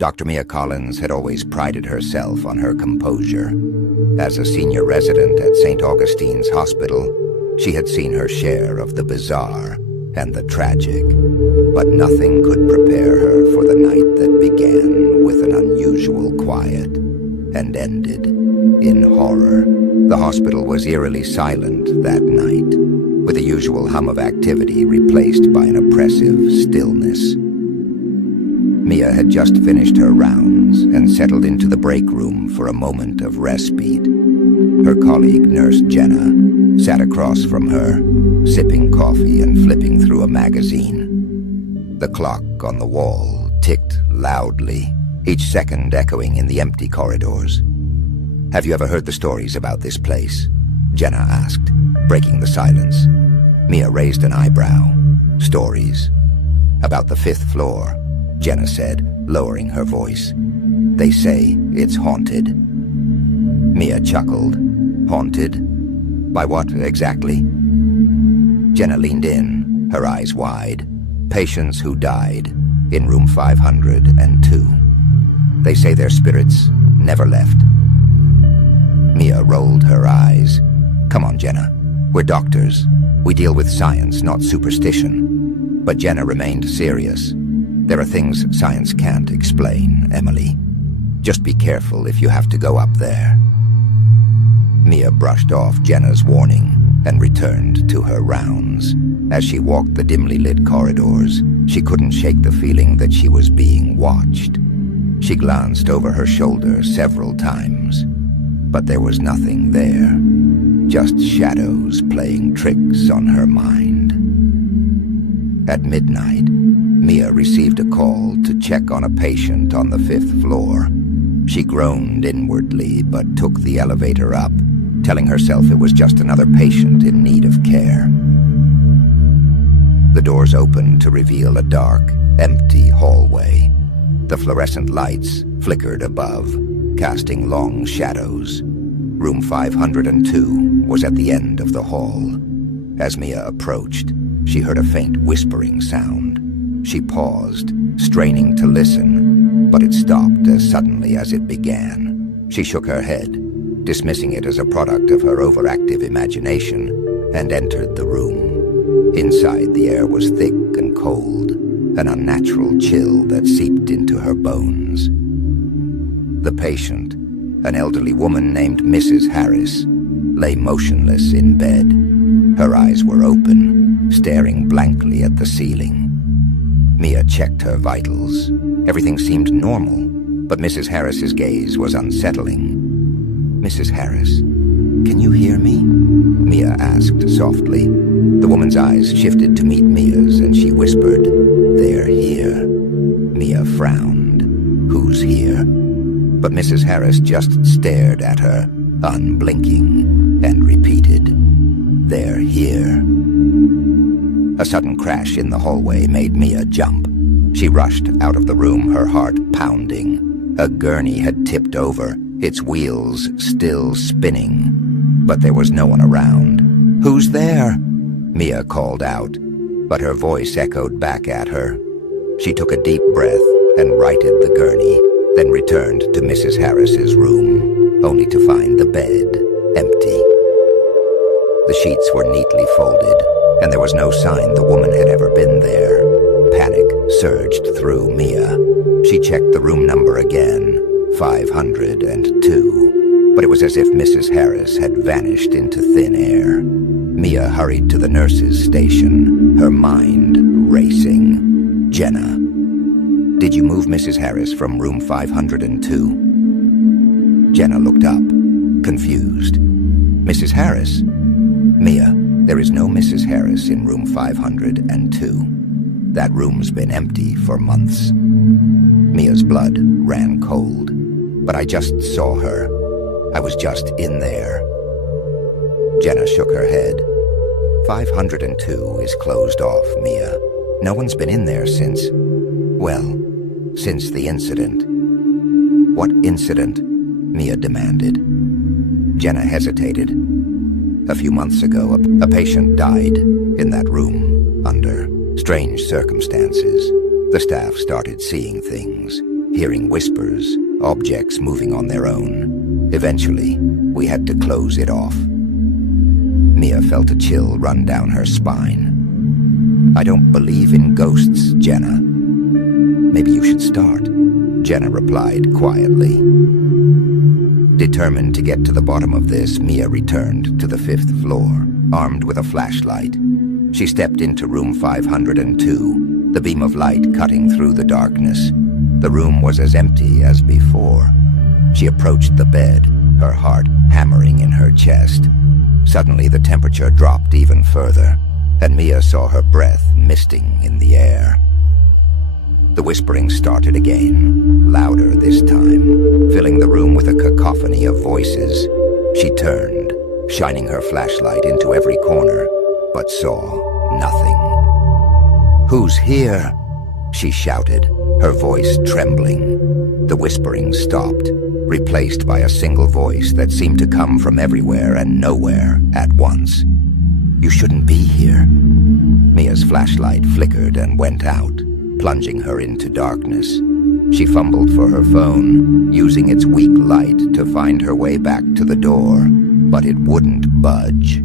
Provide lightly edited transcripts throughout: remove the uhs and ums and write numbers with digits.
Dr. Mia Collins had always prided herself on her composure. As a senior resident at St. Augustine's Hospital, she had seen her share of the bizarre and the tragic, but nothing could prepare her for the night that began with an unusual quiet and ended in horror. The hospital was eerily silent that night, with the usual hum of activity replaced by an oppressive stillness. Mia had just finished her rounds and settled into the break room for a moment of respite. Her colleague, Nurse Jenna, sat across from her, sipping coffee and flipping through a magazine. The clock on the wall ticked loudly, each second echoing in the empty corridors. "Have you ever heard the stories about this place?" Jenna asked, breaking the silence. Mia raised an eyebrow. "Stories? About the 5th floor," Jenna said, lowering her voice. "They say it's haunted." Mia chuckled. "Haunted? By what exactly?" Jenna leaned in, her eyes wide. "Patients who died in room 502. They say their spirits never left." Mia rolled her eyes. "Come on, Jenna. We're doctors. We deal with science, not superstition." But Jenna remained serious. "There are things science can't explain, Emily. Just be careful if you have to go up there." Mia brushed off Jenna's warning and returned to her rounds. As she walked the dimly lit corridors, she couldn't shake the feeling that she was being watched. She glanced over her shoulder several times, but there was nothing there, just shadows playing tricks on her mind. At midnight, Mia received a call to check on a patient on the 5th floor. She groaned inwardly but took the elevator up, telling herself it was just another patient in need of care. The doors opened to reveal a dark, empty hallway. The fluorescent lights flickered above, casting long shadows. Room 502 was at the end of the hall. As Mia approached, she heard a faint whispering sound. She paused, straining to listen, but it stopped as suddenly as it began. She shook her head, dismissing it as a product of her overactive imagination, and entered the room. Inside, the air was thick and cold, an unnatural chill that seeped into her bones. The patient, an elderly woman named Mrs. Harris, lay motionless in bed. Her eyes were open, staring blankly at the ceiling. Mia checked her vitals. Everything seemed normal, but Mrs. Harris's gaze was unsettling. "Mrs. Harris, can you hear me?" Mia asked softly. The woman's eyes shifted to meet Mia's, and she whispered, "They're here." Mia frowned. "Who's here?" But Mrs. Harris just stared at her, unblinking, and repeated, "They're here." A sudden crash in the hallway made Mia jump. She rushed out of the room, her heart pounding. A gurney had tipped over, its wheels still spinning, but there was no one around. "Who's there?" Mia called out, but her voice echoed back at her. She took a deep breath and righted the gurney, then returned to Mrs. Harris's room, only to find the bed empty. The sheets were neatly folded, and there was no sign the woman had ever been there. Panic surged through Mia. She checked the room number again, 502, but it was as if Mrs. Harris had vanished into thin air. Mia hurried to the nurse's station, her mind racing. "Jenna, did you move Mrs. Harris from room 502? Jenna looked up, confused. "Mrs. Harris?" "Mia, there is no Mrs. Harris in room 502. That room's been empty for months." Mia's blood ran cold. "But I just saw her. I was just in there." Jenna shook her head. 502 is closed off, Mia. No one's been in there since the incident." "What incident?" Mia demanded. Jenna hesitated. "A few months ago, a patient died in that room under strange circumstances. The staff started seeing things. hearing whispers, objects moving on their own. Eventually, we had to close it off. Mia felt a chill run down her spine. "I don't believe in ghosts, Jenna." "Maybe you should start," Jenna replied quietly. Determined to get to the bottom of this, Mia returned to the 5th floor, armed with a flashlight. She stepped into room 502, the beam of light cutting through the darkness. The room was as empty as before. She approached the bed, her heart hammering in her chest. Suddenly, the temperature dropped even further, and Mia saw her breath misting in the air. The whispering started again, louder this time, filling the room with a cacophony of voices. She turned, shining her flashlight into every corner, but saw nothing. "Who's here?" she shouted, her voice trembling. The whispering stopped, replaced by a single voice that seemed to come from everywhere and nowhere at once. "You shouldn't be here." Mia's flashlight flickered and went out, plunging her into darkness. She fumbled for her phone, using its weak light to find her way back to the door, but it wouldn't budge.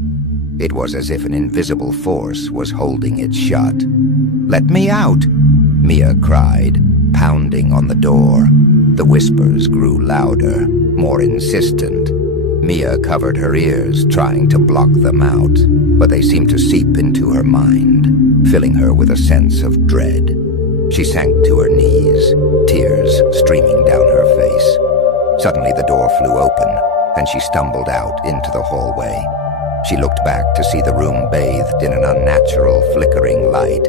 It was as if an invisible force was holding it shut. "Let me out!" Mia cried, pounding on the door. The whispers grew louder, more insistent. Mia covered her ears, trying to block them out, but they seemed to seep into her mind, filling her with a sense of dread. She sank to her knees, tears streaming down her face. Suddenly the door flew open, and she stumbled out into the hallway. She looked back to see the room bathed in an unnatural, flickering light.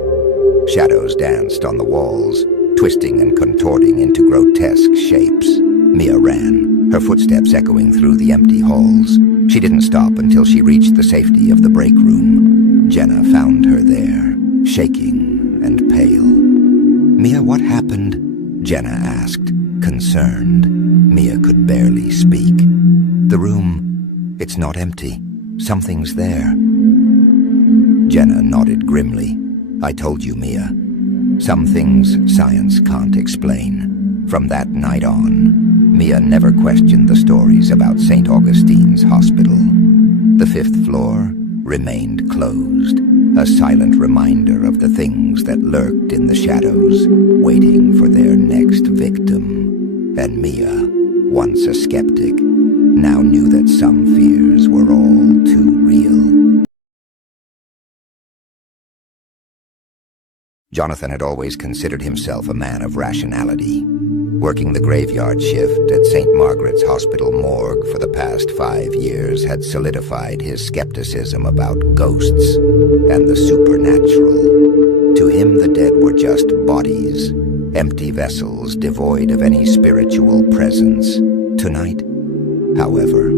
Shadows danced on the walls, twisting and contorting into grotesque shapes. Mia ran, her footsteps echoing through the empty halls. She didn't stop until she reached the safety of the break room. Jenna found her there, shaking and pale. "Mia, what happened?" Jenna asked, concerned. Mia could barely speak. "The room, it's not empty. Something's there." Jenna nodded grimly. "I told you, Mia. Some things science can't explain." From that night on, Mia never questioned the stories about St. Augustine's Hospital. The 5th floor remained closed, a silent reminder of the things that lurked in the shadows, waiting for their next victim. And Mia, once a skeptic, now knew that some fears were all too real. Jonathan had always considered himself a man of rationality. Working the graveyard shift at St. Margaret's Hospital morgue for the past 5 years had solidified his skepticism about ghosts and the supernatural. To him, the dead were just bodies, empty vessels devoid of any spiritual presence. Tonight, however,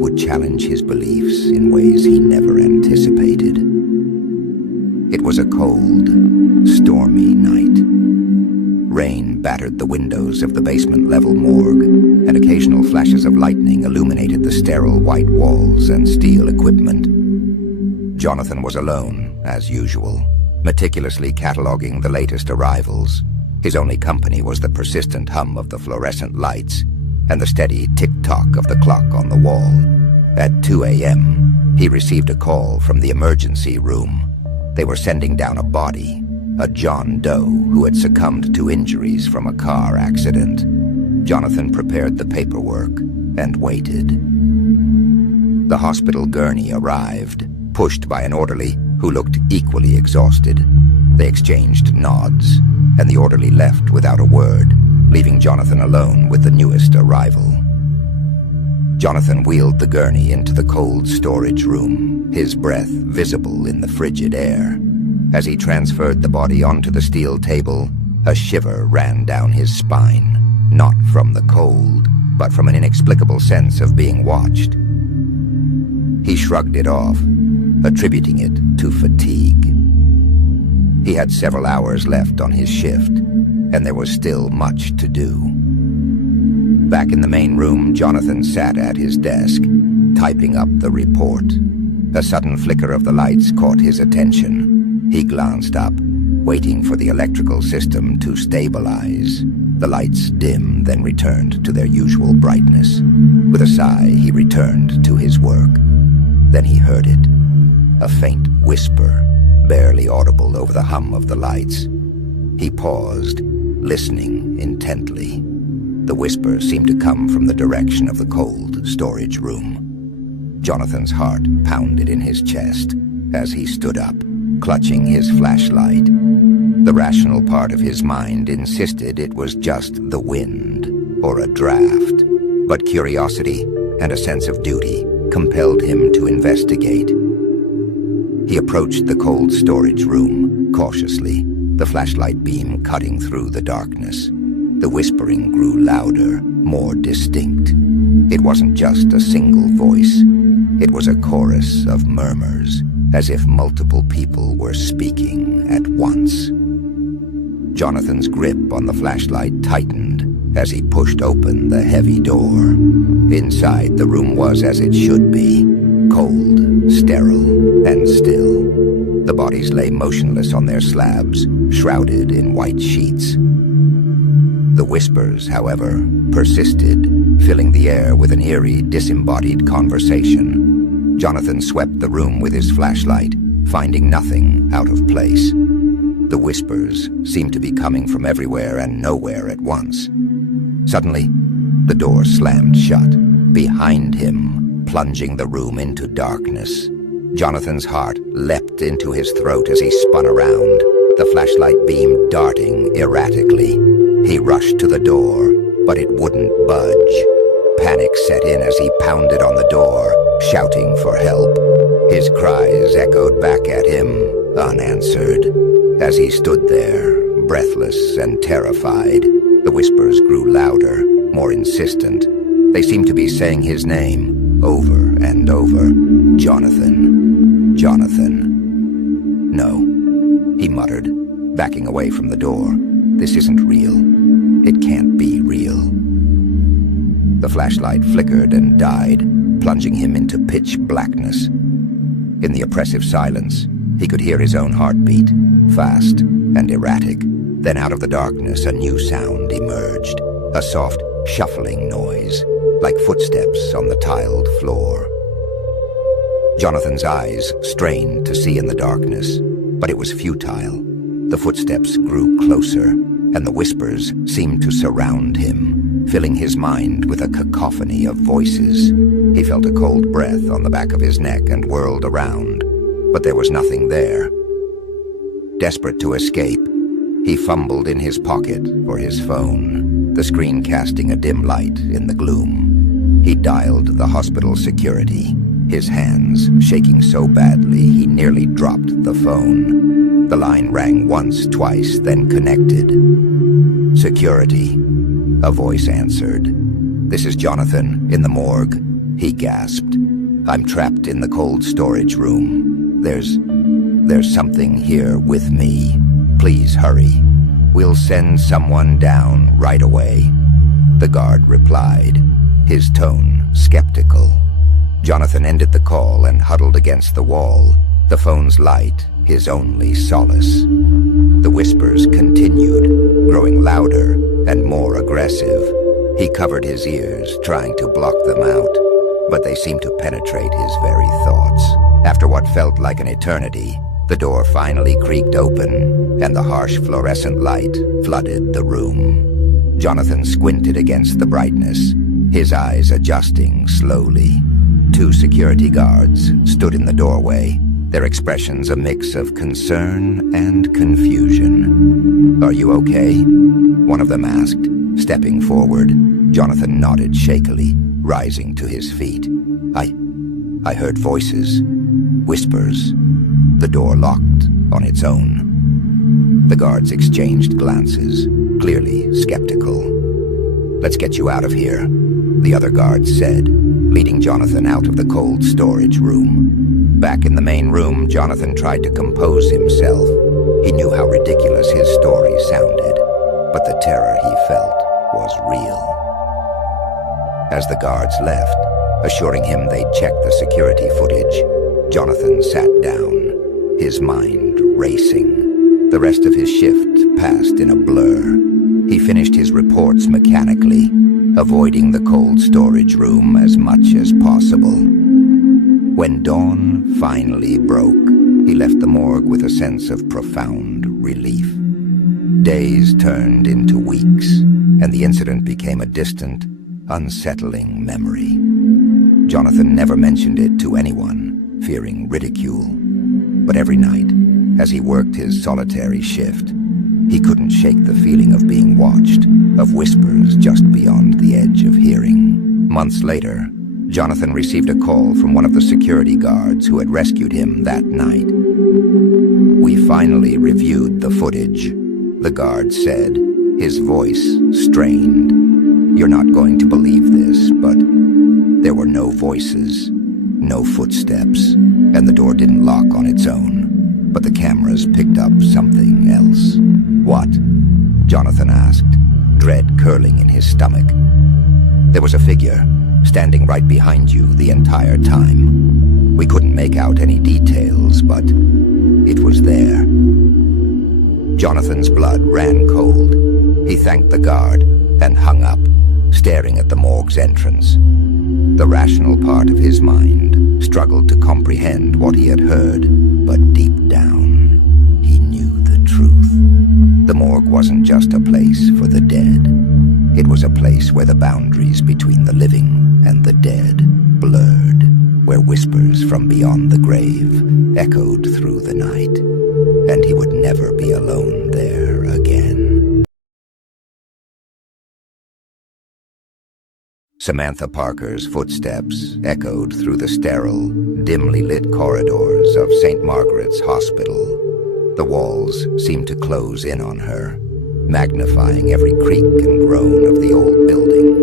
would challenge his beliefs in ways he never anticipated. It was a cold, stormy night. Rain battered the windows of the basement-level morgue, and occasional flashes of lightning illuminated the sterile white walls and steel equipment. Jonathan was alone, as usual, meticulously cataloging the latest arrivals. His only company was the persistent hum of the fluorescent lights and the steady tick-tock of the clock on the wall. At 2 a.m., he received a call from the emergency room. They were sending down a body, a John Doe who had succumbed to injuries from a car accident. Jonathan prepared the paperwork and waited. The hospital gurney arrived, pushed by an orderly who looked equally exhausted. They exchanged nods, and the orderly left without a word, leaving Jonathan alone with the newest arrival. Jonathan wheeled the gurney into the cold storage room, his breath visible in the frigid air. As he transferred the body onto the steel table, a shiver ran down his spine, not from the cold, but from an inexplicable sense of being watched. He shrugged it off, attributing it to fatigue. He had several hours left on his shift, and there was still much to do. Back in the main room, Jonathan sat at his desk, typing up the report. A sudden flicker of the lights caught his attention. He glanced up, waiting for the electrical system to stabilize. The lights dimmed, then returned to their usual brightness. With a sigh, he returned to his work. Then he heard it. A faint whisper, barely audible over the hum of the lights. He paused, listening intently. The whisper seemed to come from the direction of the cold storage room. Jonathan's heart pounded in his chest as he stood up, clutching his flashlight. The rational part of his mind insisted it was just the wind or a draft, but curiosity and a sense of duty compelled him to investigate. He approached the cold storage room cautiously, the flashlight beam cutting through the darkness. The whispering grew louder, more distinct. It wasn't just a single voice. It was a chorus of murmurs, as if multiple people were speaking at once. Jonathan's grip on the flashlight tightened as he pushed open the heavy door. Inside, the room was as it should be, cold, sterile, and still. The bodies lay motionless on their slabs, shrouded in white sheets. The whispers, however, persisted, filling the air with an eerie, disembodied conversation. Jonathan swept the room with his flashlight, finding nothing out of place. The whispers seemed to be coming from everywhere and nowhere at once. Suddenly, the door slammed shut, behind him, plunging the room into darkness. Jonathan's heart leapt into his throat as he spun around, the flashlight beam darting erratically. He rushed to the door, but it wouldn't budge. Panic set in as he pounded on the door, shouting for help. His cries echoed back at him, unanswered. As he stood there, breathless and terrified, the whispers grew louder, more insistent. They seemed to be saying his name, over and over. Jonathan. Jonathan. No, he muttered, backing away from the door. This isn't real. It can't be real. The flashlight flickered and died, plunging him into pitch blackness. In the oppressive silence, he could hear his own heartbeat, fast and erratic. Then out of the darkness, a new sound emerged, a soft, shuffling noise, like footsteps on the tiled floor. Jonathan's eyes strained to see in the darkness, but it was futile. The footsteps grew closer, and the whispers seemed to surround him, filling his mind with a cacophony of voices. He felt a cold breath on the back of his neck and whirled around, but there was nothing there. Desperate to escape, he fumbled in his pocket for his phone, the screen casting a dim light in the gloom. He dialed the hospital security, his hands shaking so badly he nearly dropped the phone. The line rang once, twice, then connected. Security, a voice answered. "This is Jonathan, in the morgue," he gasped. "I'm trapped in the cold storage room. There's something here with me. Please hurry. We'll send someone down right away." The guard replied, his tone skeptical. Jonathan ended the call and huddled against the wall, the phone's light his only solace. The whispers continued, growing louder and more aggressive. He covered his ears, trying to block them out, but they seemed to penetrate his very thoughts. After what felt like an eternity, the door finally creaked open, and the harsh fluorescent light flooded the room. Jonathan squinted against the brightness, his eyes adjusting slowly. Two security guards stood in the doorway, their expressions a mix of concern and confusion. "Are you okay?" one of them asked, stepping forward. Jonathan nodded shakily, rising to his feet. I heard voices, whispers." The door locked on its own. The guards exchanged glances, clearly skeptical. "Let's get you out of here," the other guard said, leading Jonathan out of the cold storage room. Back in the main room, Jonathan tried to compose himself. He knew how ridiculous his story sounded, but the terror he felt was real. As the guards left, assuring him they'd check the security footage, Jonathan sat down, his mind racing. The rest of his shift passed in a blur. He finished his reports mechanically, avoiding the cold storage room as much as possible. When dawn finally broke, he left the morgue with a sense of profound relief. Days turned into weeks, and the incident became a distant, unsettling memory. Jonathan never mentioned it to anyone, fearing ridicule. But every night, as he worked his solitary shift, he couldn't shake the feeling of being watched, of whispers just beyond the edge of hearing. Months later, Jonathan received a call from one of the security guards who had rescued him that night. "We finally reviewed the footage," the guard said, his voice strained. "You're not going to believe this, but there were no voices, no footsteps, and the door didn't lock on its own. But the cameras picked up something else." "What?" Jonathan asked, dread curling in his stomach. "There was a figure standing right behind you the entire time. We couldn't make out any details, but it was there." Jonathan's blood ran cold. He thanked the guard and hung up, staring at the morgue's entrance. The rational part of his mind struggled to comprehend what he had heard, but deep down, he knew the truth. The morgue wasn't just a place for the dead. It was a place where the boundaries between the living and the dead blurred, where whispers from beyond the grave echoed through the night, and he would never be alone there again. Samantha Parker's footsteps echoed through the sterile, dimly lit corridors of St. Margaret's Hospital. The walls seemed to close in on her, magnifying every creak and groan of the old building.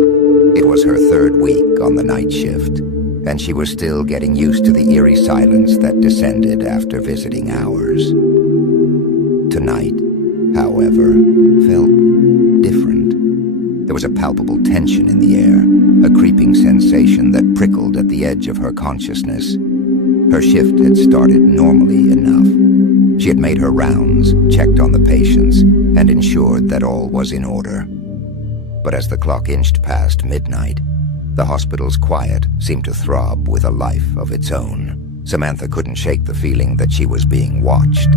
It was her third week on the night shift, and she was still getting used to the eerie silence that descended after visiting hours. Tonight, however, felt different. There was a palpable tension in the air, a creeping sensation that prickled at the edge of her consciousness. Her shift had started normally enough. She had made her rounds, checked on the patients, and ensured that all was in order. But as the clock inched past midnight, the hospital's quiet seemed to throb with a life of its own. Samantha couldn't shake the feeling that she was being watched.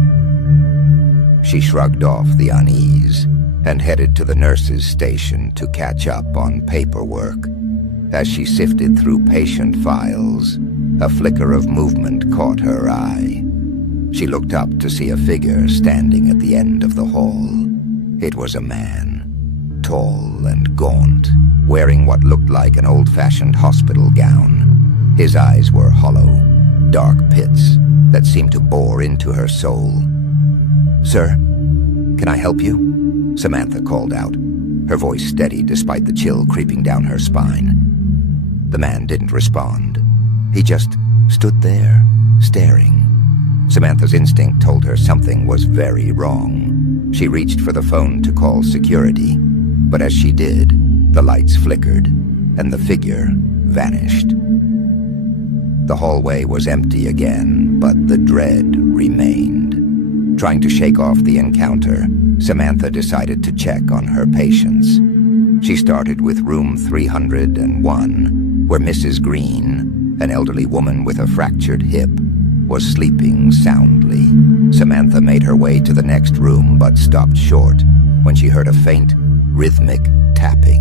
She shrugged off the unease and headed to the nurse's station to catch up on paperwork. As she sifted through patient files, a flicker of movement caught her eye. She looked up to see a figure standing at the end of the hall. It was a man, tall and gaunt, wearing what looked like an old-fashioned hospital gown. His eyes were hollow, dark pits that seemed to bore into her soul. "Sir, can I help you?" Samantha called out, her voice steady despite the chill creeping down her spine. The man didn't respond. He just stood there, staring. Samantha's instinct told her something was very wrong. She reached for the phone to call security, but as she did, the lights flickered, and the figure vanished. The hallway was empty again, but the dread remained. Trying to shake off the encounter, Samantha decided to check on her patients. She started with room 301, where Mrs. Green, an elderly woman with a fractured hip, was sleeping soundly. Samantha made her way to the next room but stopped short when she heard a faint, rhythmic tapping.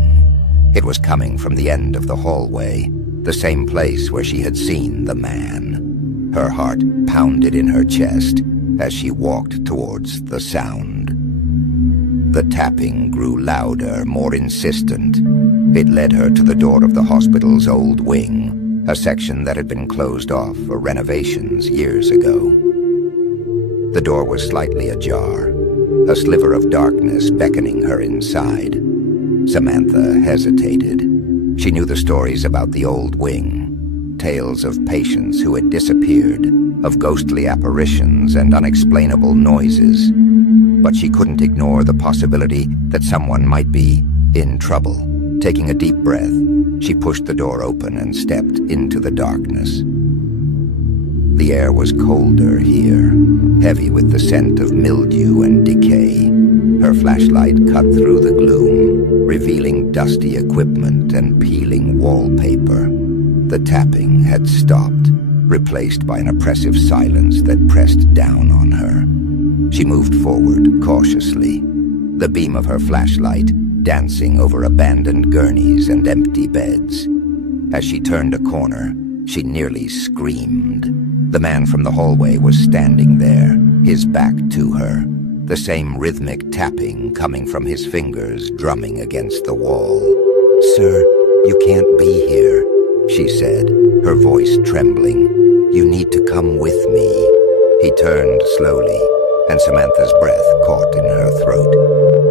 It was coming from the end of the hallway, the same place where she had seen the man. Her heart pounded in her chest as she walked towards the sound. The tapping grew louder, more insistent. It led her to the door of the hospital's old wing, a section that had been closed off for renovations years ago. The door was slightly ajar, a sliver of darkness beckoning her inside. Samantha hesitated. She knew the stories about the old wing, tales of patients who had disappeared, of ghostly apparitions and unexplainable noises. But she couldn't ignore the possibility that someone might be in trouble. Taking a deep breath, she pushed the door open and stepped into the darkness. The air was colder here, heavy with the scent of mildew and decay. Her Her flashlight cut through the gloom, revealing dusty equipment and peeling wallpaper. The tapping had stopped, replaced by an oppressive silence that pressed down on her. She moved forward cautiously, the beam of her flashlight dancing over abandoned gurneys and empty beds. As she turned a corner, she nearly screamed. The man from the hallway was standing there, his back to her, the same rhythmic tapping coming from his fingers drumming against the wall. "Sir, you can't be here," she said, her voice trembling. "You need to come with me." He turned slowly, and Samantha's breath caught in her throat.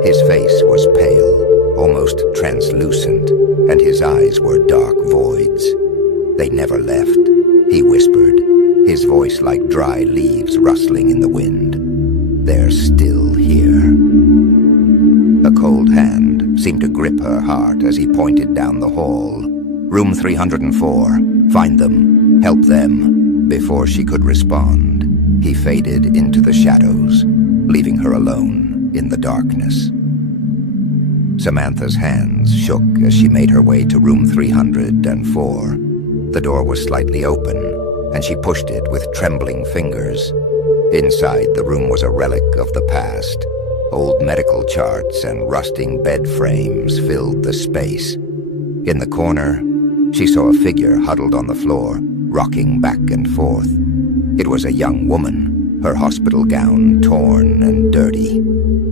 His face was pale, almost translucent, and his eyes were dark voids. "They never left," he whispered, his voice like dry leaves rustling in the wind. "They're still here." A cold hand seemed to grip her heart as he pointed down the hall. "Room 304. Find them. Help them." Before she could respond, he faded into the shadows, leaving her alone in the darkness. Samantha's hands shook as she made her way to room 304. The door was slightly open, and she pushed it with trembling fingers. Inside, the room was a relic of the past. Old medical charts and rusting bed frames filled the space. In the corner, she saw a figure huddled on the floor, rocking back and forth. It was a young woman, her hospital gown torn and dirty.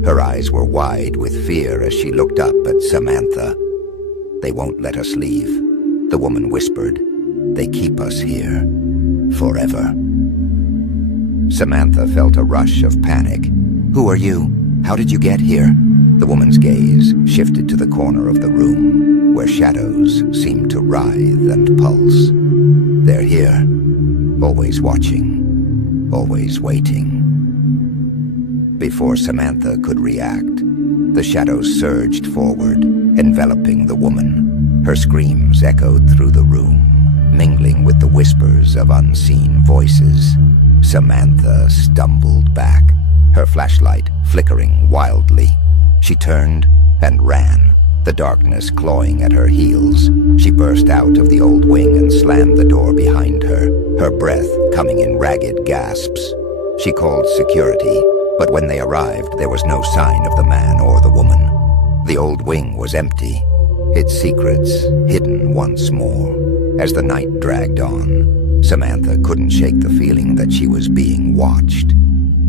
Her eyes were wide with fear as she looked up at Samantha. "They won't let us leave," the woman whispered. "They keep us here. Forever." Samantha felt a rush of panic. "Who are you? How did you get here?" The woman's gaze shifted to the corner of the room, where shadows seemed to writhe and pulse. "They're here, always watching, always waiting." Before Samantha could react, the shadows surged forward, enveloping the woman. Her screams echoed through the room, mingling with the whispers of unseen voices. Samantha stumbled back, her flashlight flickering wildly. She turned and ran, the darkness clawing at her heels. She burst out of the old wing and slammed the door behind her, her breath coming in ragged gasps. She called security, but when they arrived, there was no sign of the man or the woman. The old wing was empty, its secrets hidden once more. As the night dragged on, Samantha couldn't shake the feeling that she was being watched.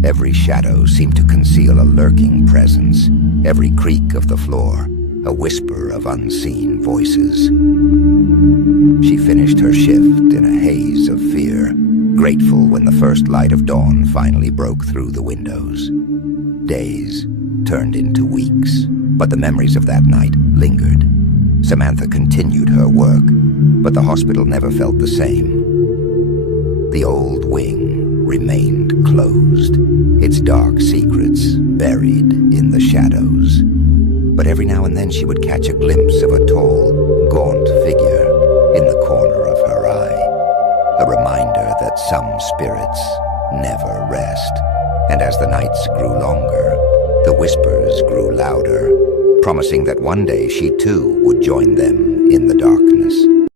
Every shadow seemed to conceal a lurking presence, every creak of the floor a whisper of unseen voices. She finished her shift in a haze of fear, grateful when the first light of dawn finally broke through the windows. Days turned into weeks, but the memories of that night lingered. Samantha continued her work, but the hospital never felt the same. The old wing remained closed, its dark secrets buried in the shadows. But every now and then she would catch a glimpse of a tall, gaunt figure in the corner of her eye, a reminder that some spirits never rest. And as the nights grew longer, the whispers grew louder, promising that one day she too would join them in the darkness.